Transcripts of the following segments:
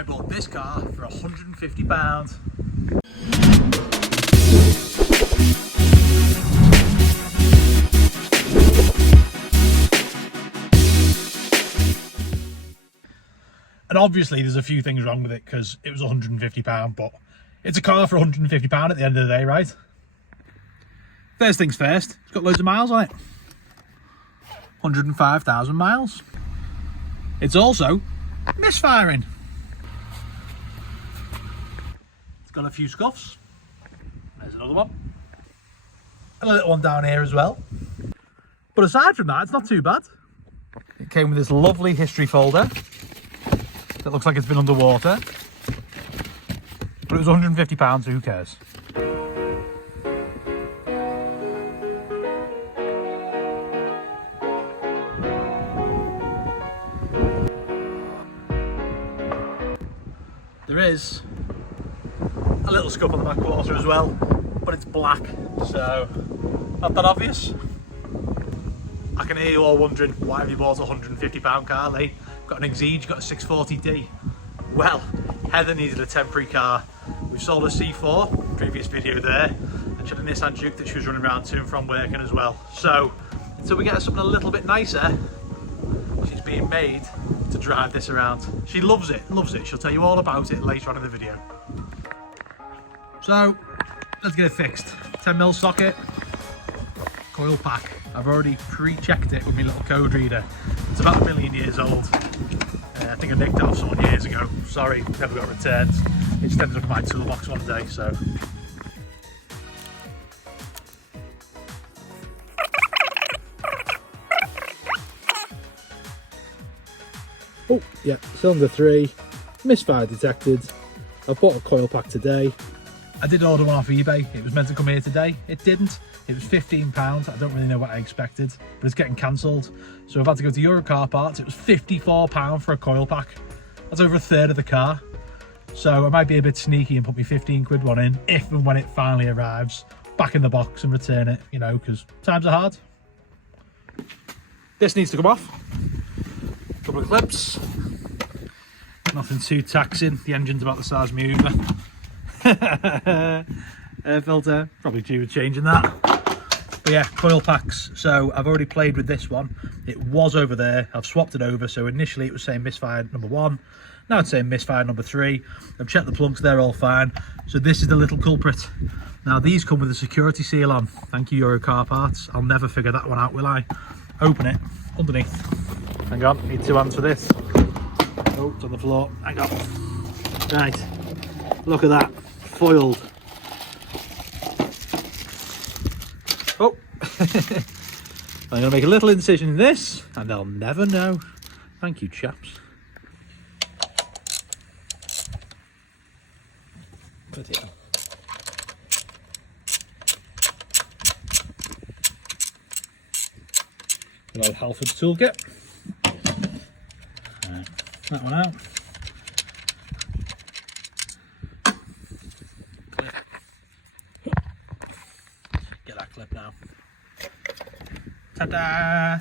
I bought this car for £150. And obviously there's a few things wrong with it because it was £150, but it's a car for £150 at the end of the day, right? First things first, it's got loads of miles on it. 105,000 miles. It's also misfiring. It's got a few scuffs. There's another one. And a little one down here as well. But aside from that, it's not too bad. It came with this lovely history folder that looks like it's been underwater. But it was £150, so who cares? There is a little scuff on the back quarter as well, but it's black, so not that obvious. I can hear you all wondering, why have you bought a £150 car, Lee? Got an Exige, got a 640D. Well, Heather needed a temporary car. We've sold a C4, previous video there, and she had a Nissan Juke that she was running around to and from working as well. So, until we get her something a little bit nicer, she's being made to drive this around. She loves it, loves it. She'll tell you all about it later on in the video. So, let's get it fixed. 10mm socket, coil pack. I've already pre-checked it with my little code reader. It's about 1 million years old. I think I nicked it off someone years ago. Sorry, never got returned. It just ended up in my toolbox one day, so. Oh, yeah, cylinder 3, misfire detected. I've bought a coil pack today. I did order one off eBay. It was meant to come here today. It didn't. It was £15. I don't really know what I expected, but it's getting cancelled. So I've had to go to Euro Car Parts. It was £54 for a coil pack. That's over a third of the car. So I might be a bit sneaky and put me 15 quid one in, if and when it finally arrives, back in the box and return it, you know, because times are hard. This needs to come off. A couple of clips. Nothing too taxing. The engine's about the size of my Uber. Air filter, probably due with changing that. But yeah, coil packs. So I've already played with this one. It was over there. I've swapped it over. So initially it was saying misfire number 1. Now it's saying misfire number 3. I've checked the plugs, they're all fine. So this is the little culprit. Now these come with a security seal on. Thank you, Euro Car Parts. I'll never figure that one out, will I? Open it underneath. Hang on, need 2 hands for this. Oh, it's on the floor. Hang on. Right, look at that. Foiled. Oh, I'm going to make a little incision in this and they'll never know. Thank you, chaps. But yeah. Good old Halford toolkit. Right, that one out. Get that clip now. Ta-da!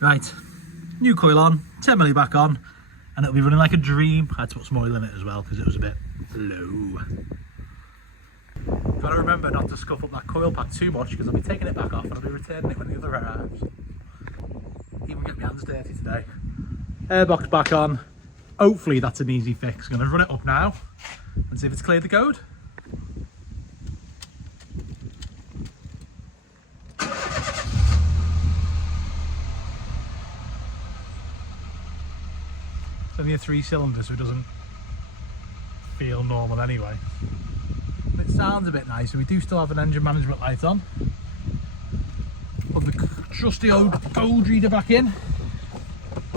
Right, new coil on, 10mm back on, and it'll be running like a dream. I had to put some oil in it as well because it was a bit low. Gotta remember not to scuff up that coil pack too much because I'll be taking it back off and I'll be returning it when the other arrives. Even get my hands dirty today. Airbox back on. Hopefully that's an easy fix. I'm going to run it up now and see if it's cleared the code. It's only a 3-cylinder, so it doesn't feel normal anyway. But it sounds a bit nicer. We do still have an engine management light on. Put the trusty old code reader back in,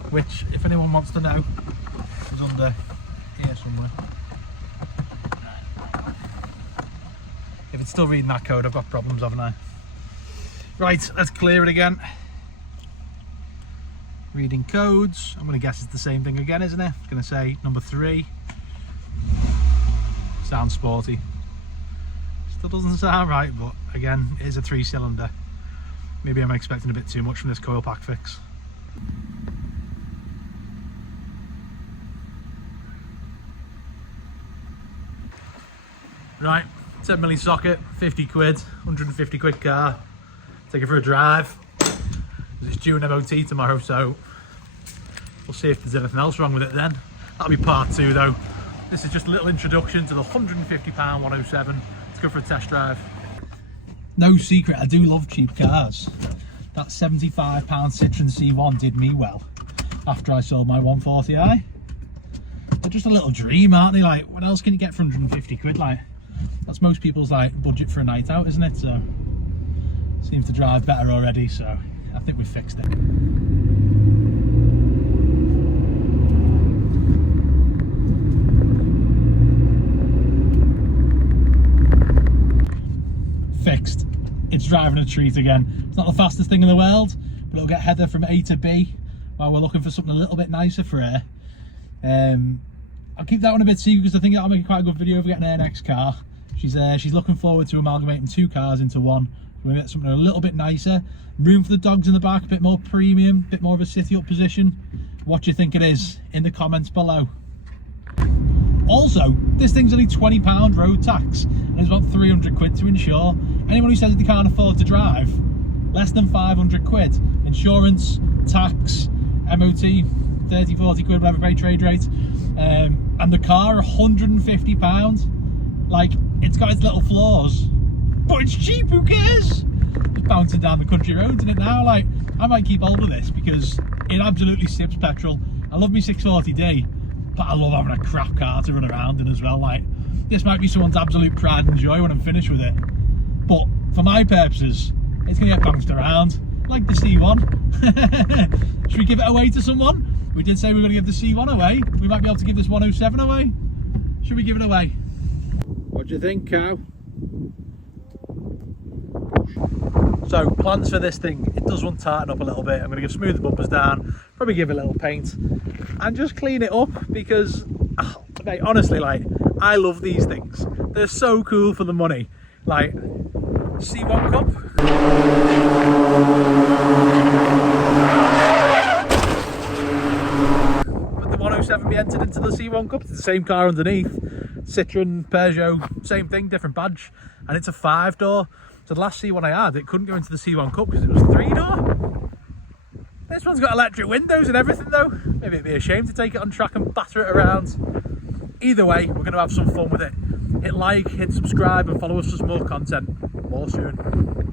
which, if anyone wants to know, is under here somewhere. If it's still reading that code, I've got problems, haven't I? Right, let's clear it again. Reading codes. I'm going to guess it's the same thing again, isn't it? It's going to say number 3. Sounds sporty. Still doesn't sound right, but again, it is a 3-cylinder. Maybe I'm expecting a bit too much from this coil pack fix. Right, 10 milli socket, 50 quid, 150 quid car. Take it for a drive. It's due an MOT tomorrow, so we'll see if there's anything else wrong with it then. That'll be part 2 though. This is just a little introduction to the £150 107. Let's go for a test drive. No secret, I do love cheap cars. That £75 Citroen C1 did me well after I sold my 140i. They're just a little dream, aren't they? Like, what else can you get for 150 quid? Like, that's most people's like budget for a night out, isn't it? So seems to drive better already, so I think we fixed it. Fixed. It's driving a treat again. It's not the fastest thing in the world, but it'll get Heather from A to B while we're looking for something a little bit nicer for her. I'll keep that one a bit secret because I think that'll make quite a good video of getting her next car. She's looking forward to amalgamating 2 cars into one. We're gonna get something a little bit nicer. Room for the dogs in the back, a bit more premium, a bit more of a city up position. What do you think it is in the comments below? Also, this thing's only £20 road tax and it's about 300 quid to insure. Anyone who says that they can't afford to drive, less than 500 quid. Insurance, tax, MOT, 30, 40 quid, whatever pay trade rate. And the car, £150. Like, it's got its little flaws, but it's cheap, who cares? Just bouncing down the country roads in it now. Like, I might keep hold of this because it absolutely sips petrol. I love my 640D, but I love having a crap car to run around in as well. Like, this might be someone's absolute pride and joy when I'm finished with it, but for my purposes, it's gonna get bounced around like the C1. Should we give it away to someone? We did say we were gonna give the C1 away. We might be able to give this 107 away. Should we give it away? What do you think, cow? So, plans for this thing, it does want tarting up a little bit. I'm going to smooth the bumpers down, probably give it a little paint, and just clean it up because, mate, honestly, like, I love these things. They're so cool for the money. Like, C1 Cup. Would the 107 be entered into the C1 Cup? It's the same car underneath. Citroen, Peugeot, same thing, different badge, and it's a 5-door. So the last C1 I had, it couldn't go into the C1 Cup because it was 3-door. This one's got electric windows and everything though. Maybe it'd be a shame to take it on track and batter it around. Either way, we're going to have some fun with it. Hit like, hit subscribe and follow us for some more content. More soon.